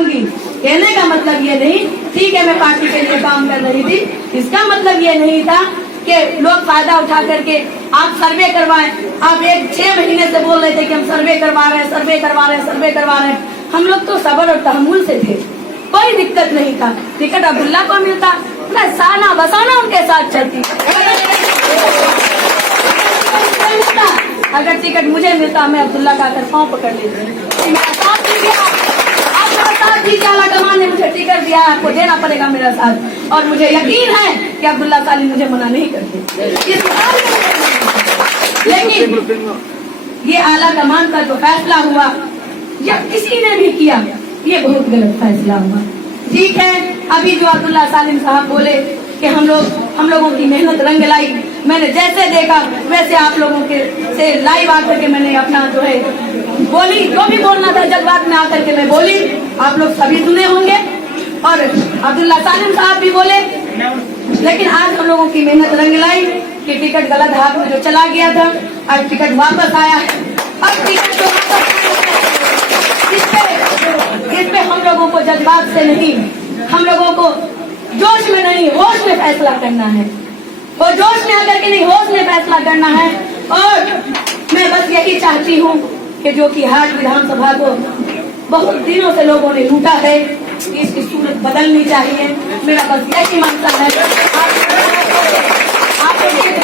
बांटूंगी। कहने का मतलब ये नहीं, ठीक है मैं पार्टी के लिए काम कर रही थी, इसका मतलब ये नहीं था कि लोग फायदा उठा करके आप सर्वे करवाएं। आप 6 महीने से बोल रहे थे कि हम सर्वे करवा रहे हैं, सर्वे करवा रहे हैं, सर्वे करवा रहे हैं। हम लोग तो सब्र और तहम्मुल से थे, कोई दिक्कत नहीं था। टिकट अब्दुल्ला को मिलता, मैं साना बसाना उनके साथ चलती। अगर टिकट मुझे मिलता मैं अब्दुल्ला का आकर पाँव पकड़ लेती। मेरा साथ दीजिए, आप मेरा साथ दीजिए। आला कमान ने मुझे टिकट दिया, आपको देना पड़ेगा मेरा साथ। और मुझे यकीन है कि अब्दुल्ला साली मुझे मना नहीं करते। लेकिन ये आला कमान का जो फैसला हुआ या किसी ने भी किया, ये बहुत गलत फैसला हुआ। ठीक है, अभी जो अब्दुल्ला सालिम साहब बोले कि हम लोगों की मेहनत रंग लाई, मैंने जैसे देखा वैसे आप लोगों के से लाइव आकर के मैंने अपना जो है बोली, जो भी बोलना था जज्बात में आकर के मैं बोली। आप लोग सभी सुने होंगे और अब्दुल्ला सालिम साहब भी बोले। लेकिन आज हम लोगों की मेहनत रंग लाई कि टिकट गलत हाथ में जो चला गया था, आज टिकट वापस आया है। अब टिकट जो इस पे हम लोगों को जज्बात से नहीं, हम लोगों को जोश में नहीं होश में फैसला करना है। और जोश में आकर के नहीं, होश में फैसला करना है। और मैं बस यही चाहती हूँ कि जो कि हाट विधानसभा को बहुत दिनों से लोगों ने लूटा है, इसकी सूरत बदलनी चाहिए। मेरा बस यही मानना है। आप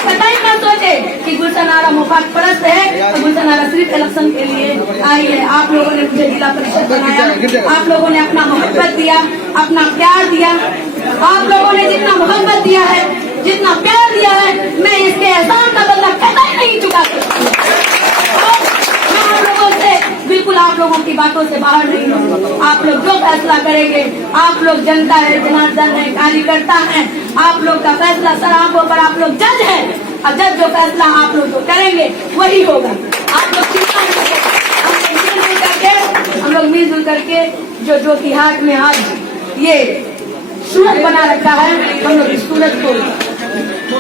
पता ही मत सोचे कि गुलशन आरा मुफात परस्त है और गुलशन आरा सिर्फ इलेक्शन के लिए आई है। आप लोगों ने मुझे जिला परिषद बनाया, आप लोगों ने अपना मोहब्बत दिया, अपना प्यार दिया। आप लोगों ने जितना मोहब्बत दिया है, जितना प्यार दिया है, मैं इसके एहसान का बदला कतई नहीं चुका सकती। मैं आप लोगों से बिल्कुल आप लोगों की बातों से बाहर नहीं हूँ। आप लोग जो फैसला करेंगे, आप लोग जनता है, जनार्दन है, कार्यकर्ता है, आप लोग का फैसला सर आंखों पर, आप लोग जज है और जज जो फैसला आप लोग जो करेंगे वही होगा। आप लोग चिंता नहीं करें, हम लोग मिलजुल करके जो कि हाट में आज ये सूरत बना रखा है, हम लोग इस सूरत को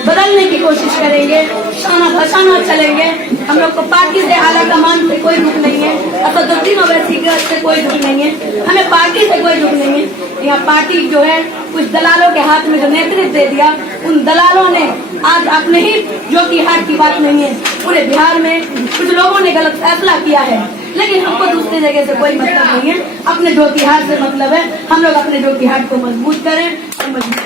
बदलने की कोशिश करेंगे, शाना फसाना चलेंगे। हम लोग को पार्टी से, आला कमान से कोई दुख नहीं है, असदुद्दीन ओवैसी से कोई दुख नहीं है, हमें पार्टी से कोई दुख नहीं है। यहाँ पार्टी जो है कुछ दलालों के हाथ में जो नेतृत्व दे दिया, उन दलालों ने आज अपने ही जो की हाट की बात नहीं है, पूरे बिहार में कुछ लोगों ने गलत फैसला किया है। लेकिन हमको दूसरी जगह से कोई मतलब नहीं है, अपने जो की हाट से मतलब है। हम लोग अपने जो की हाट को मजबूत करें और मजबूत